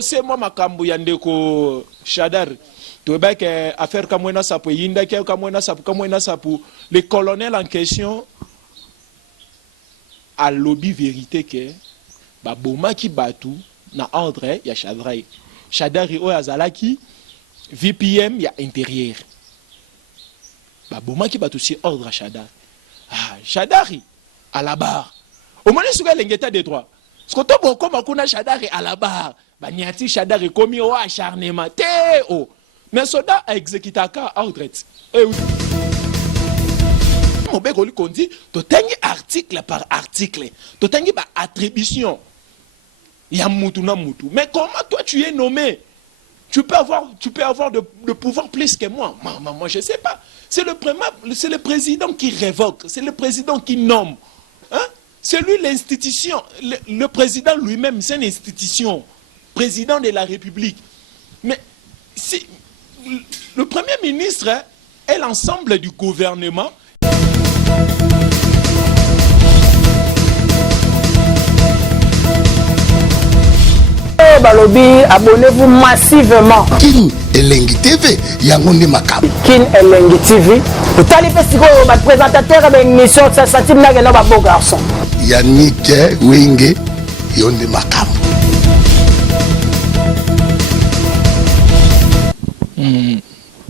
C'est moi makambu yandeko Shadar. Tu vois que affaire kamwena sapu yinda ke kamwena sapu le colonel en question a lobby vérité que ba boma ki batu na ordre ya Shadrai. Shadari o azalaki VPM ya intérieur. Ba boma ki batu si ordre Shadar. Ah, Shadari à la barre. Au moment où l'engeta des droits. Ce que tu as comme kuna Shadari à la barre. Baniati Shadari commis au acharnement. Théo. Mais soda a exécuté à ordre. Eh oui. Mon bec on dit, tu tengi article par article. Tu tengi par attribution. Ya mutu na mutu. Mais comment toi tu es nommé? Tu peux avoir de pouvoir plus que moi. Moi je ne sais pas. C'est le président qui révoque. C'est le président qui nomme. Hein? C'est lui l'institution. Le président lui-même, c'est une institution. Président de la République. Mais si, le Premier ministre est l'ensemble du gouvernement. Balobi, abonnez-vous massivement. Kin Elengi TV, Yangonde Makab. Kin Elengi TV. Vous allez faire votre présentateur de l'émission de Satim Nageno Babo Garçon. Yannick Wenge, Yonde Makab.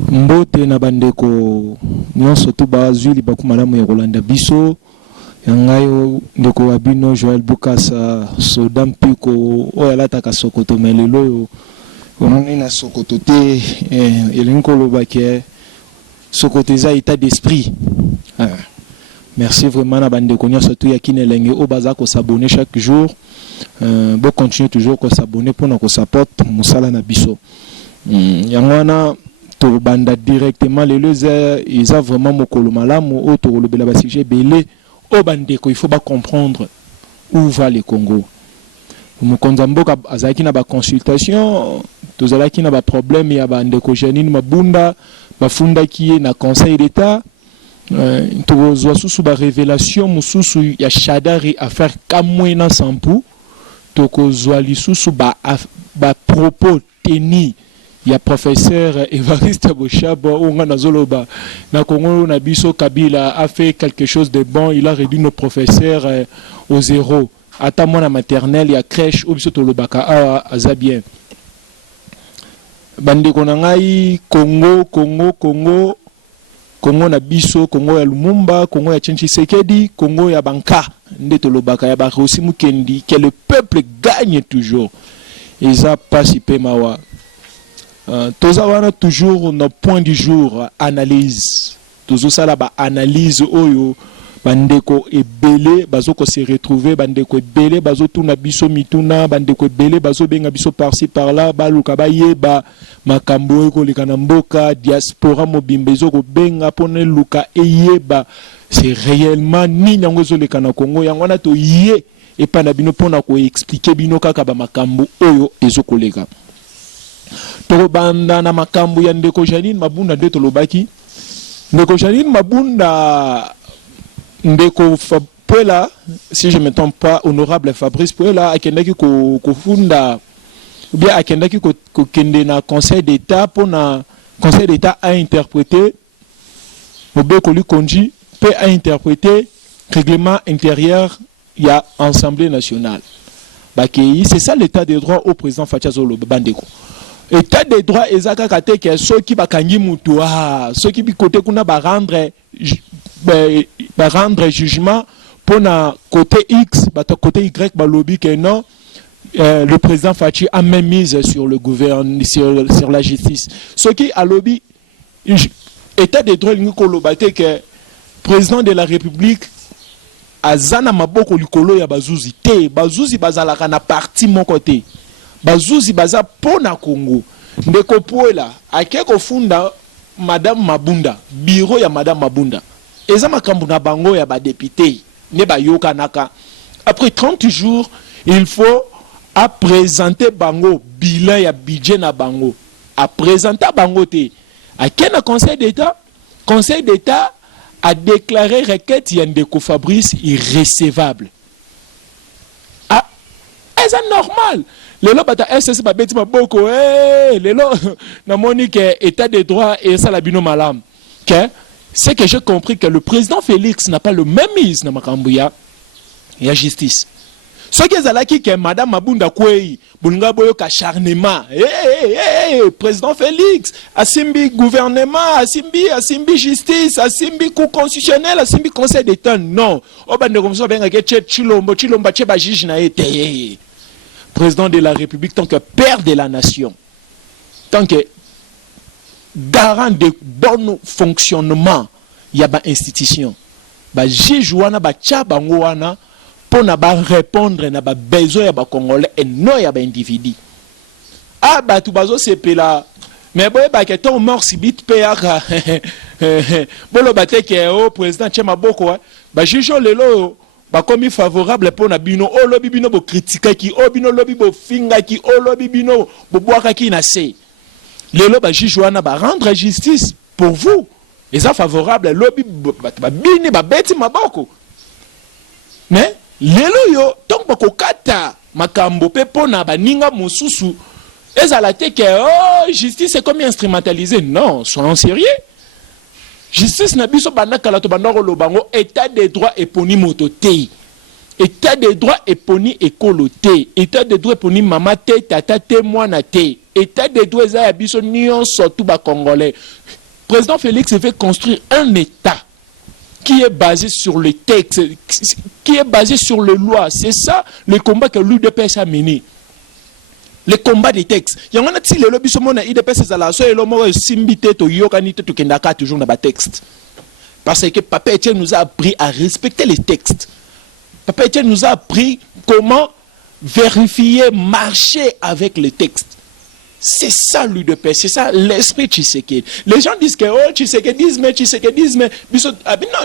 Mbote na bandeko nyonso to bazwili bakumalamu ya Rolanda biso yangayo ndeko abino Joël Bukasa soda mpiko oyo alataka sokoto melelo yo ononi na sokoto te elinko lobake sokoto eza état d'esprit. Merci vraiment na bandeko nyonso to ya kinelenge o baza ko s'abonner chaque jour. Bon continuer toujours ko s'abonner pour na ko support musala na biso. Yangwana to banda directement les leux ils ont vraiment mokolo malamu o to lobela ba sujet belé o bandeko il faut pas comprendre où va le Congo. Mokonza mboka azaki na ba consultation to zalaki na ba problème ya bandeko Janine Mabunda bafunda ki na conseil d'état to zo susu ba révélation mususu ya Shadari affaire kamwena sampu to ko zo lisusu ba propos teni. Il y a professeur Evariste Boshaba ou Nazoloba na Congo na biso Kabila a fait quelque chose de bon, il a réduit nos professeurs au zéro. Ata moi na maternelle, il y a crèche ou biso tolobaka a zabien. Bande konangai Congo na biso, Congo ya Lumumba, Congo ya Tshisekedi, Congo ya Banka, nde tolobaka ya Barosi Mukendi que le peuple gagne toujours. Et ça passe mawa. Tous avons toujours nos points du jour, analyse. Toujours ça là, analyse oyo, bandeko ebele, bazo ko se retrouver, bandeko ebele, bazo tuna biso mituna, bandeko ebele, bazo benga biso par-ci par-là, baluka bayeba, makambo eko likana mboka, diaspora mobimbezo ko benga pone luka eyeba, c'est réellement ni nyangozo likana Congo, yangwana to ye, et pas na bino pona ko expliquer bino kaka ba makambo oyo ezo kolega. Torobanda na makambu ya ndeko Janine Mabunda nde tolobaki ndeko Janine Mabunda ndeko Puela, si je ne me trompe pas, honorable Fabrice Puela akendaki ko funda ou bien akendaki ko kende na conseil d'état pour na conseil d'état a interprété Obeko Lukonji peut a interprété règlement intérieur il y a Assemblée nationale. Bakei, c'est ça l'état des droits au président Fatia Zolo Bandeko. État des droits ezaka kateke ceux qui bakangi mutu ceux qui bi côté kuna ba rendre jugement pour na côté X côté Y ba lobby que non le président Fachi a même mise sur le gouvernement sur la justice ceux qui a lobby état des droits ngiko lobate que président de la République azana maboko likolo ya bazuzi te bazuzi bazalaka na parti mon côté bazuzi baza pona Congo ndeko Puela akeko funda madame Mabunda bureau ya madame Mabunda eza makambu na bango ya ba député ne ba yoka naka après 30 jours il faut à présenter bango bilan ya budget na bango à présenter bango te akena conseil d'état a déclaré requête Yandeko Fabrice irrécevable. Ah, c'est normal. lelo bata RCC ba beti maboko lelo na monique état de droit et ça la bino malam que c'est que j'ai compris que le président Félix n'a pas le même mise na makambuya ya justice. Ce qui est là qui que madame Mabunda Kwei bunga boyo acharnement président Félix asimbi gouvernement asimbi justice asimbi cour constitutionnelle asimbi conseil d'état non obande comme ça benga ke chilombo cheba juge na été président de la République tant que père de la nation tant que garant de bon fonctionnement il y a ba institution ba juge wana ba cha bango wana pour na ba répondre na ba besoin ya ba congolais et non ya ba individu ah ba tu bazo sepela mais boye ba ke ton mort sibit pe aka bolo bate ke o président Chema Boko ba juge lelo ba komi favorable pour na bino o lobi bino bo critiquer ki o bino lobi bo finga ki o lobi bino bo boaka ki na se lelo ba juge wana ba rendre justice pour vous et ça favorable lobi ba bini ba beti maboko mais lelo yo donc bakokata makambo pe pona baninga mosusu ezala te ke oh justice est comme instrumentalisé non soyons sérieux justice na biso bandaka la to bandako lobango état de droit eponi mototé état de droit eponi ekoloté état de droit eponi mama te tata te mwana te état de droit za ya biso nyonso tout ba congolais. Président Félix veut construire un état qui est basé sur le texte, qui est basé sur les lois. C'est ça le combat que l'UDPS a mené. Le combat des textes. Il y a un petit le lobby sur mon UDPS à la soirée, le mot simbité to yokanite to kendaka toujours dans le texte. Parce que Papa Etienne nous a appris à respecter les textes. Papa Etienne nous a appris comment vérifier, marcher avec les textes. C'est ça l'UDPS, c'est ça l'esprit Tshisekedi. Les gens disent que oh Tshisekedisme, non,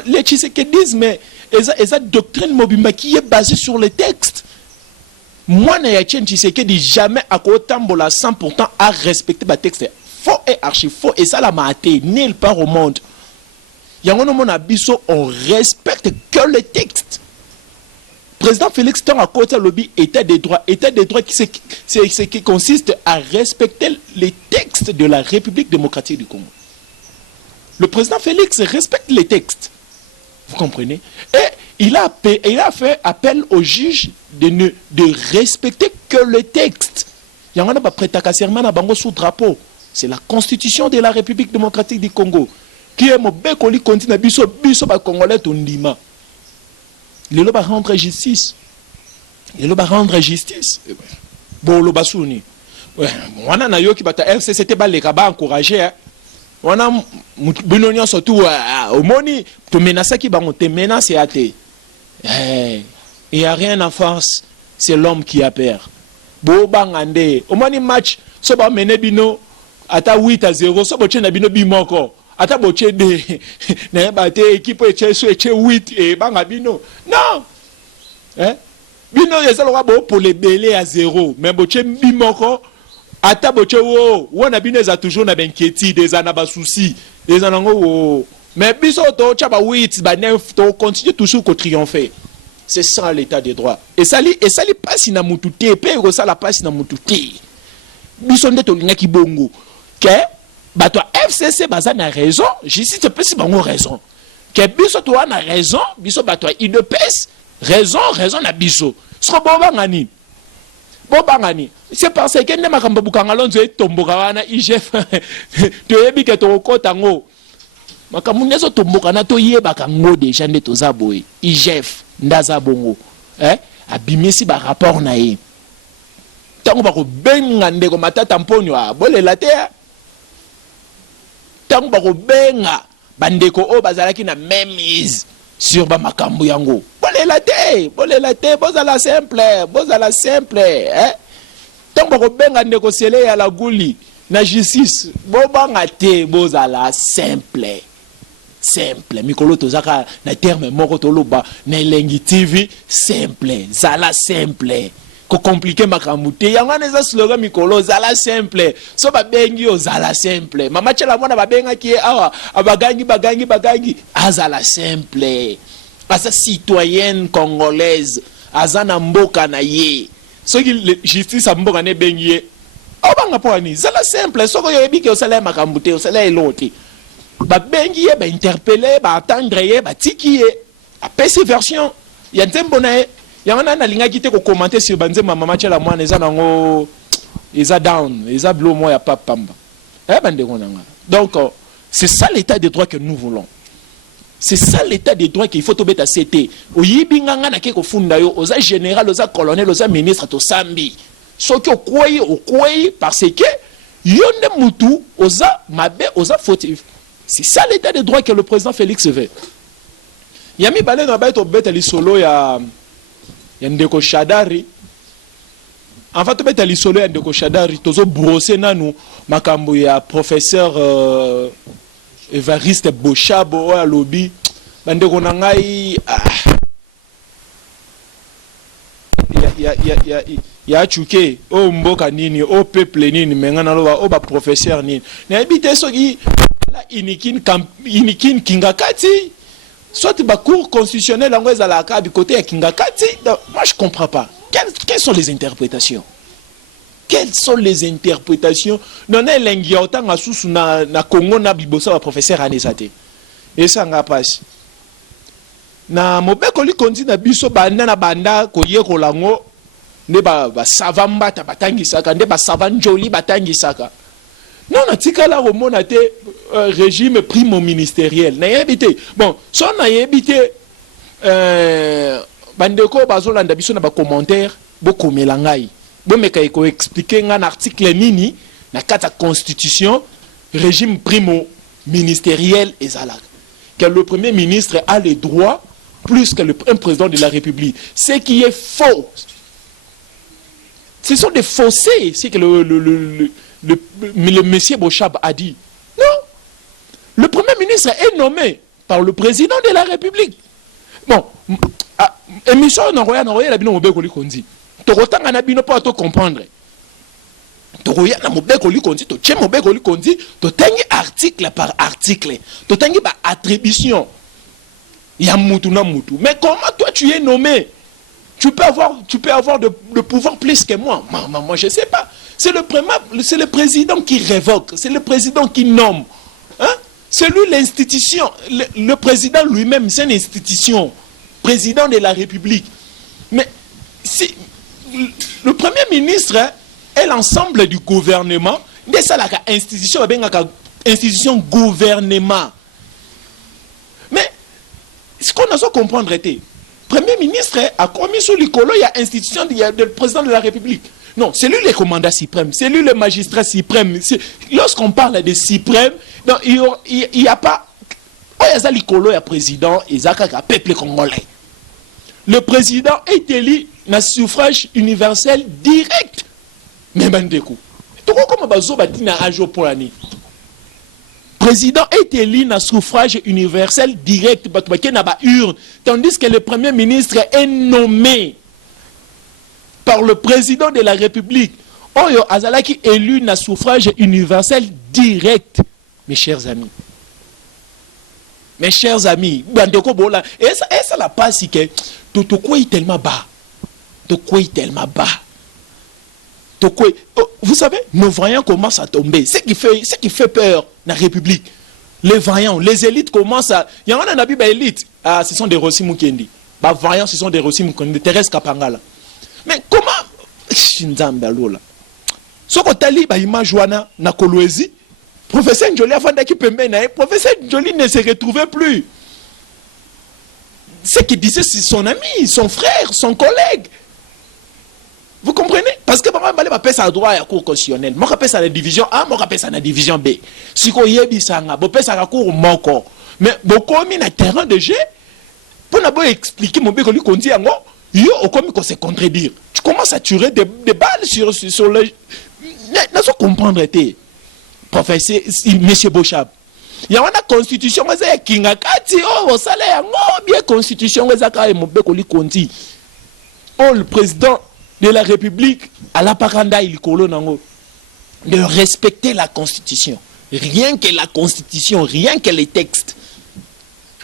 le Tshisekedisme est une doctrine mobimba qui est basée sur les textes. Moi, Etienne Tshisekedi jamais à Kotambola 100% à respecter les textes. Faux et archi faux et ça la maté nulle part au monde. Yangono mon abisso on respecte que les textes. Président Félix Tang à côté lobby état des droits qui consiste à respecter les textes de la République démocratique du Congo. Le président Félix respecte les textes. Vous comprenez? Et il a fait appel aux juges de respecter que le texte. Il y a un prêt à serment à bango sous drapeau. C'est la constitution de la République démocratique du Congo. Qui est mon bécoli continue biso ba congolais tondima. Le va rendre justice. Le va rendre justice. Bon, le basuni. On a yo qui bata RCCT ba les kaba encourager. On a binonion surtout au moni to menacer qui ba on te menace et até. Il y a rien en face, c'est l'homme qui a peur. Bo bangande. Au moni match so ba mener bino ata 8-0 so bo tchena bino bimoko. Ata boche de na bate équipe eche 8 et banga bino non bino ezalo bo pour les belé à 0 mais boche bimoko ata boche wo wona bino za toujours na inquiétude des ana ba souci des anango wo mais biso to chaba 8 ba 9 to continue toujours ko triompher. C'est ça l'état des droits et ça li passe na mututé pe ko ça la passe na mututé biso ndeto linga ki bongo ke bah toi FCC baza na raison, justice te pesi bango raison. Que biso toi na raison, biso bah toi il de pèse raison na biso. Soko bobangani. C'est parce que ne makamba bukanga lonzo etomboka wana IGF. To yebi ke to kota ngo. Makamu nezo tomboka na to yebaka ngo déjà nde toza boy. IGF ndaza bongo. Abimisi ba rapport na ye. Tango ba ko benga ndeko matata mponyo bolela te. Tant bako benga bandeko o bazalaki na même mise sur ba makambu yango bolela te bozala simple tant bako benga ndeko sele ya la guli na justice bobanga te bozala simple mikolo tozaka na terme moko toloba na elengi TV simple zala simple ko compliqué makambu te yanga neza slogan mikolo zala simple so ba bengi o zala simple mama chela mwana ba benga ki awa abagangi azala simple asa citoyenne congolaise azana mboka na ye Ce qui justice a mbonga ne bengiye. Obanga po ani. C'est la simple. Ce que yobi ke osala makambute, osala eloti. Ba bengiye, ba interpeller, ba attendre, ba tikiye. A perséversion. Ya ntembo na e. Ya wana na linga kite ko commenter sur banze mama chela mwana eza nango eza down, eza blow mo ya pamba. Bande konanga. Donc c'est ça l'état de droit que nous voulons. C'est ça l'état des droits qu'il faut tomber à CT. Oyibinganga na keko funda yo, oza général, oza colonel, oza ministre to sambi. Soki okwoyi parce que yonde mutu oza mabe, oza fautif. C'est ça l'état des droits que le président Félix veut. Yami balé na baito beta li solo ya ndeko Shadari. En fait beta li solo ya ndeko Shadari tozo brosser nanu makambo ya professeur Evariste Bochabo oya lobby bandeko na ngai ya chuke o mboka nini o peuple nini mengana loba o ba professeur nini na ebite soki la inikin kingakati soit ba cour constitutionnel ngo ezala ka du côté ya kingakati. Moi je comprends pas quelles sont les interprétations. Quelles sont les interprétations? Non, l'engia autant à sous na Congo na bibosa professeur Anesate. Et ça n'a pas. Na mobeko li kondi na biso banda na banda ko ye ko lango ne ba savamba ta batangi saka ne ba savanjoli batangi saka. Non na tikala ko mona te régime primo ministériel. Na yebité. Bon, so na yebité bandeko bazolanda biso na ba commentaire boko melangai. Bon, mais quand il expliquer un article nini, na kata constitution, régime primo ministériel et zalak. Que le premier ministre a les droits plus que un président de la République. Ce qui est faux. Ce sont des faussés, c'est que le monsieur Bochab a dit. Non. Le premier ministre est nommé par le président de la République. Bon, émission Noroya la bino mobeko li kondi. Tokotanga na bino pa to comprendre. Tokoya na mobeko li kondi, to tche mobeko li kondi, to tangi article par article. To tangi ba attribution. Ya mutu na mutu. Mais comment toi tu es nommé? Tu peux avoir de pouvoir plus que moi. Moi je sais pas. C'est le président qui révoque, c'est le président qui nomme. Hein? C'est lui l'institution, le président lui-même, c'est une institution. Président de la République. Mais si le Premier ministre est l'ensemble du gouvernement, de ça la institution gouvernement. Mais ce qu'on a à comprendre était, Premier ministre a commis sur l'écolo, il y a institution, il y a le président de la République. Non, c'est lui le commandant suprême, c'est lui le magistrat suprême. Lorsqu'on parle de suprême, non, il n'y a pas. Il y a l'écolo, il y a président, il y a le peuple congolais. Le président est élu dans suffrage universel direct. Mais bandeko. Comment bazo batina ajo pour l'année. Président est élu dans suffrage universel direct. Tandis que le premier ministre est nommé par le président de la République. Oyo azalaki élu dans suffrage universel direct. Mes chers amis. Mes chers amis, et ça la passe que tout quoi est tellement bas. Tout quoi est tellement bas. Vous savez, nos voyants commencent à tomber. Ce qui fait peur dans la République. Les voyants, les élites commencent à. Il y en a un habit élite. Ah, ce sont des Rossi Mukendi. Les voyants, ce sont des Rossi Mukendi, des Thérèse Kapangala. Mais comment. Shinzambalola. Ce que tu as dit, image wana na Kolwezi. Professeur Njoli a fait un professeur Njoli ne se retrouvait plus. Ce qu'il disait, c'est son ami, son frère, son collègue. Vous comprenez? Parce que moi, je appelle ça à droit à la cour constitutionnelle. Moi, je appelle ça à la division A, moi, je appelle ça à la division B. Si vous avez ça, je appelle ça à la cour Moko. Mais beaucoup mis un terrain de jeu pour expliquer mon bécoli qu'on dit, yo, comme qu'on se contredire. Tu commences à tirer des balles sur le. N'a pas comprendre, professeur, monsieur Bochab. Il y a une constitution, il y a Kingakati, oh, ça là, bien constitution, il y a mon bécoli qu'on dit. Oh, le président de la République, à la paranda, il colonne de respecter la constitution. Rien que la constitution, rien que les textes.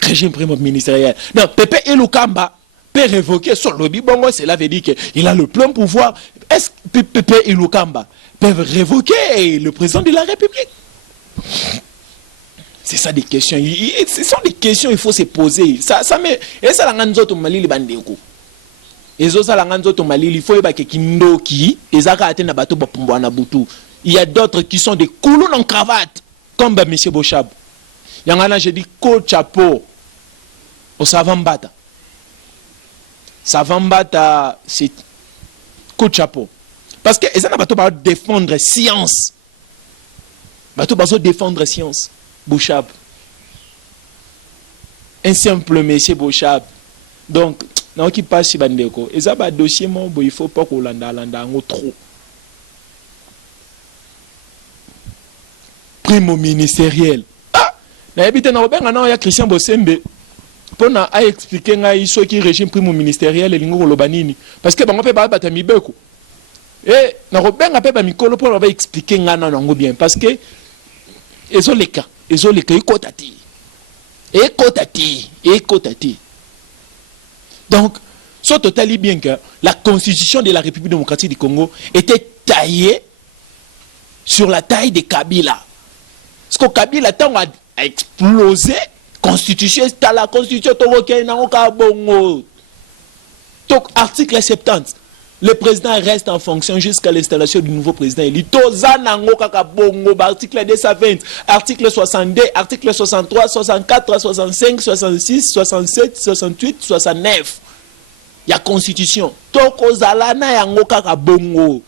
Régime primo ministériel. Non, Pepe Elukamba peut révoquer son lobby. Bon, cela veut dire qu'il a le plein pouvoir. est-ce que Pepe et Lukamba peuvent révoquer le président de la République? C'est ça des questions. Ce sont des questions qu'il faut se poser. Ça me... Et ça, la nganzo to malili bandeko. Et ça, la nganzo to malili, il faut que kindoki, et ça, na bato bapumbo na butu. Il y a d'autres qui sont des coulons en cravate, comme M. Bochab. Yangana, je dis, coach chapeau au Savambata. Savambata, c'est coach chapeau. Parce que ça n'a pas défendre science. Bato bazo défendre science. Bochab. Un simple monsieur Bochab. Donc, non qui passe si bandeko. Et ça, dossier, il faut pas qu'on landa trop. Primo ministériel. Ah! Na habité na obenga na ya Christian Bosembe. Pona a expliquer ngai so qui régime primo ministériel elingo lobanini. Parce que bango pe ba bata mibeko. Et na obenga pe ba mikolo pour ba expliquer ngana nango bien parce que ezoleka ekotati. Donc, ce totalement bien que la constitution de la République démocratique du Congo était taillée sur la taille de Kabila. Parce que Kabila a explosé, constitution, c'est la constitution, donc article 70, le président reste en fonction jusqu'à l'installation du nouveau président. Article 220, article 62, article 63, 64, 65, 66, 67, 68, 69. Il y a constitution. Toko zalana yango kaka bongo.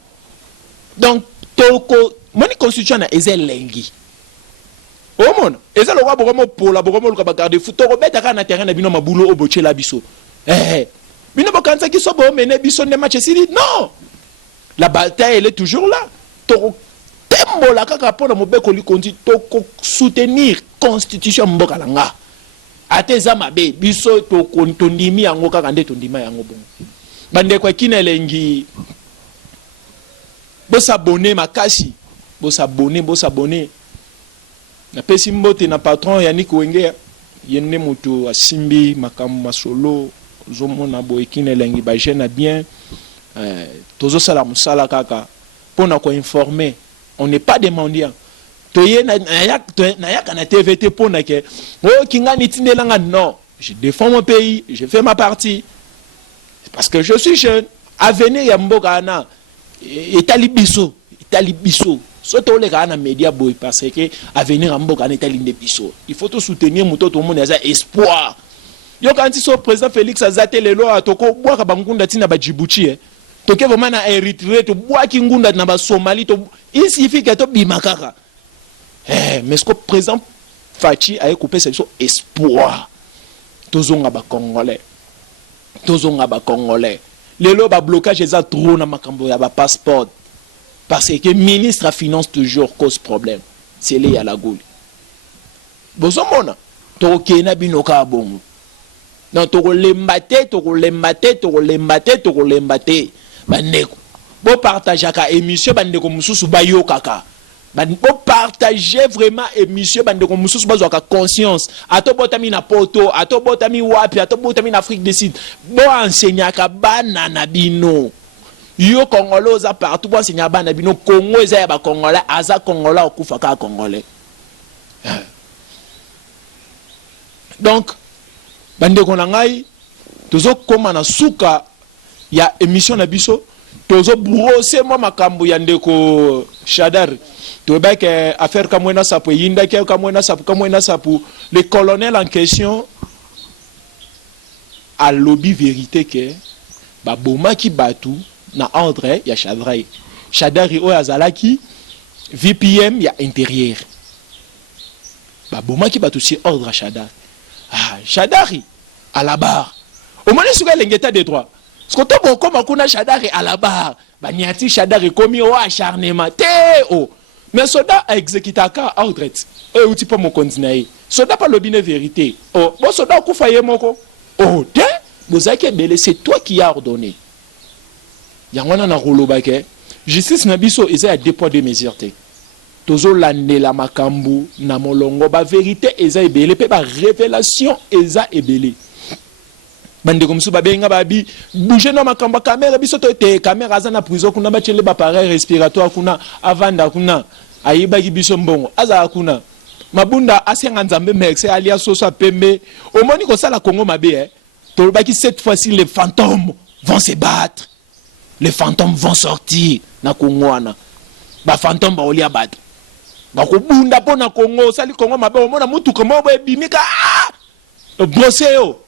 Donc, toko, moni constitution na ezel lengi. Oh mon, ezel owa bogomo pola bogomo luka bagarde foot. Toko beta ka na terrain na bino mabulo oboche la biso. Bino bokanza ki sobo mene biso ne match sili. Non. La bataille elle est toujours là. Toko tembo la kaka pona mobeko li konti toko soutenir constitution mboka langa. Ateza mabe biso to kontondimi yango kaka nde tondima yango bon bande kwa kina elengi bosabone makasi bosabone na pesi mbote na patron Yannick Wenge yenne mutu asimbi makamu masolo zomona boy kina elengi ba jeune bien tozo sala musala kaka pona ko informer on n'est pas des mendiants. Na TVT pour que oh kingani tindelanga non, je défends mon pays, je fais ma partie parce que je suis jeune. Avenir ya mboka na etalibiso soto le kana média boy parce que avenir ya mboka na etalinde biso. Il faut tout soutenir muto tout monde ya espoir. Yo kanti so président Félix Azate lelo atoko bwa ka bangunda tina ba Djibouti toke vraiment na Eritrea to bwa kingunda na ba Somalie to il suffit que to bimakaka. Mais ce que le président Fachi a coupé, c'est espoir. Tozonga ba Congolais. Les lois ba blocage les a trop na makambo ya ba passeport. Parce que le ministre a finance toujours cause problème. C'est lié à la goule. Bozomona. Tokena binoka bongo. Non toko lembate. Bandeko. Bo partage ka émission bandeko mususu bayo kaka. Pour partager vraiment émission bande ko mususu bazo ka conscience ato botami na poto ato botami wapi ato botami na Afrique du Sud bo enseigner ka bana na bino yo congolais za partout bo enseigner bana bino Congo eza ya ba congolais aza congolais okufa ka congolais. Donc bande ko na ngai tozo koma na suka ya émission na biso tozo brosser mo makambo ya ndeko Shadar. Tu vois que affaire comme on a ça pour yinda comme on a ça pour le colonel en question a lobby vérité que ba boma ki batu na ordre ya Chadrai Chadari o azalaki VPM ya intérieur ba boma ki batu si ordre Chadar Chadari à la barre au moins sur l'engeta des droits ce qu'on tombe comme kuna Chadari à la barre ba niati Chadari commis au acharnement teo. Mais soda a exécuté à ordre. Et où tu peux me continuer. Soda pas le bien vérité. Oh, bon soda koufaye moko. Oh, c'est toi qui as ordonné. Yangwana na rolo bake. Justice na biso eza ya deux poids deux mesures te. Tozo lande la makambu na molongo ba vérité eza ebele pe ba révélation eza ebele. bande comme ça babenga babi bouger na makamba caméra biso to te caméra za na prison kuna ba chele ba appareil respiratoire kuna avanda kuna ayiba ki biso mbongo aza kuna mabunda asenga nzambe mexe alias soso pembe omoni ko sala Congo mabe to ba ki cette fois-ci les fantômes vont se battre, les fantômes vont sortir na Congo wana ba fantôme ba olia battre ba ko bunda pona Congo sali Congo mabe omona mutu ko mo bimika broseo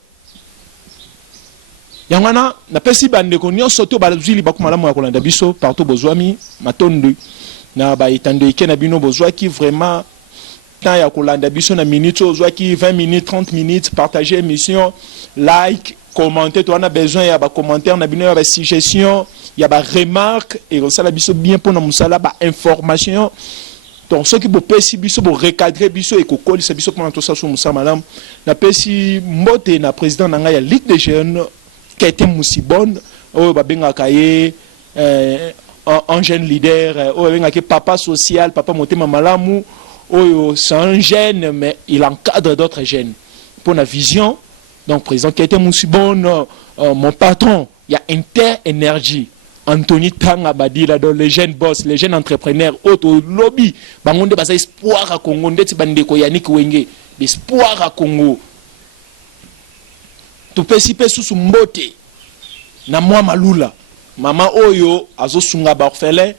Yangana, na pesi bande ko nyo soto balazili bakumala mo yakolanda biso partout bozwami matondo na ba itando ikena bino bozwaki vraiment temps yakolanda biso na minutes ozwaki 20 minutes 30 minutes partager émission like commenter to on a besoin ya ba commentaire na bino ya ba suggestion ya ba remarque et ça la biso bien pour na musala ba information donc ceux qui bo pesi biso bo recadrer biso et ko kolisa biso pour to ça so musala madame na pesi mbote na président na nga ya Ligue des jeunes qui a été Moussibonne, oh babenga kaye un jeune leader, oh babenga ke papa social, papa motema malamu, oh c'est un jeune mais il encadre d'autres jeunes. Pour la vision, donc président qui a été Moussibonne, mon patron, il y a Inter Énergie, Anthony Tanga Badila, dans les jeunes boss, les jeunes entrepreneurs, auto lobby, bangonde basa espoir à Congo, ndeti bandeko Yannick Wenge, espoir à Congo. Tu peux si peu sous mbote na moi malula mama oyo azo sunga ba orphelin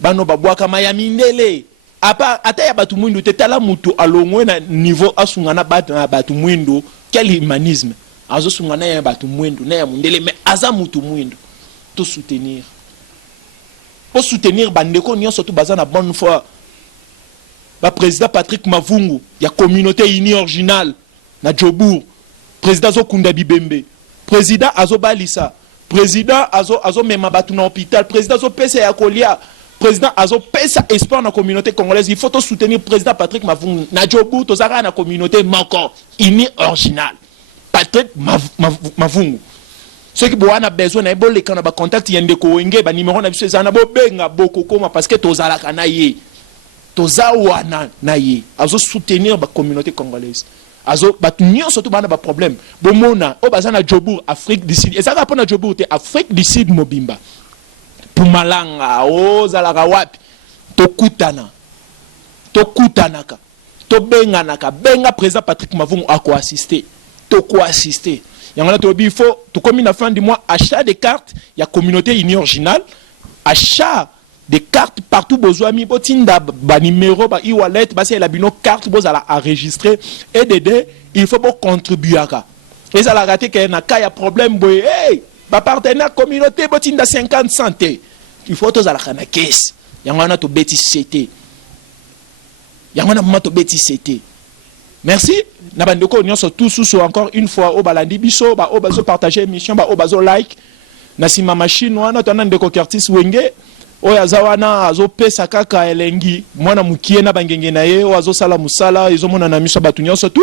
bano babwaka maya mindele apa ata ya batu mwindu tetala mutu alongwe na niveau asunga na batu mwindu quel humanisme azo sunga na ya batu mwindu na ya mundele mais aza mutu mwindu to soutenir pour soutenir bandeko nyonso to baza na bonne foi ba président Patrick Mavungu ya communauté unie originale na Djobour président Zokunda Bibembe, président Azo Balissa, président Azo Mema Batu na hôpital, président Azo Pesa Yakolia, président Azo Pesa Espoir na communauté congolaise. Il faut soutenir le président Patrick Mavungu. Na Djobour, tozara na communauté manquant, ini original. Patrick Mavungu. Ceux qui ont besoin de les quand on contact yendeko wenge ba numéro na biso ezana bo benga boko koma parce que tozala kana ye. Tozawana na ye. Azo soutenir la communauté congolaise. Azo batunyo surtout bana ba problème bomona o bazana Djobour Afrique du Sud et ça rapona Djobour te Afrique du Sud mobimba Pumalanga o zalaka wapi tokutanaka to benga président Patrick Mavungu ako assister to ko assister yangana to bi faut to comme na fin du mois achat des cartes ya communauté unie originale achat des cartes partout besoin botinda ba numéro ba e-wallet ba c'est la bino carte bozala enregistrer et d'aider il faut bon contribuer aka et ça la raté que na ka ya problème boy hey ba partenaire communauté botinda 50 santé il faut to zala kana caisse yangana to beti cité yangana mato beti cité merci na bandeko nyonso tous sous encore une fois au balandi biso ba o bazo partager émission ba o bazo like na sima machine wana to ndeko Curtis Wenge oya zawana azo pesa kaka elengi mwana mukie na bangenge na ye azo sala musala ezomona na miso batu nyonso tu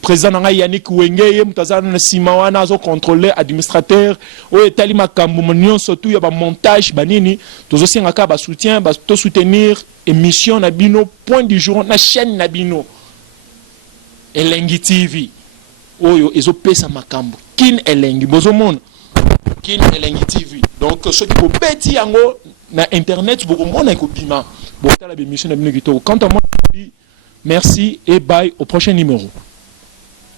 président nga Yannick Wenge ye mutazana na sima wana azo contrôler administrateur oya tali makambo nyonso tu ya ba montage banini tozo singa ka ba soutien ba to soutenir émission na bino point du jour na chaîne na bino Elengi TV oyo ezo pesa makambo kin elengi bozomona kin Elengi TV donc ceux qui ko beti yango na internet beaucoup monde ko bima bon tala émission na bino kitoko quant à moi merci et bye au prochain numéro.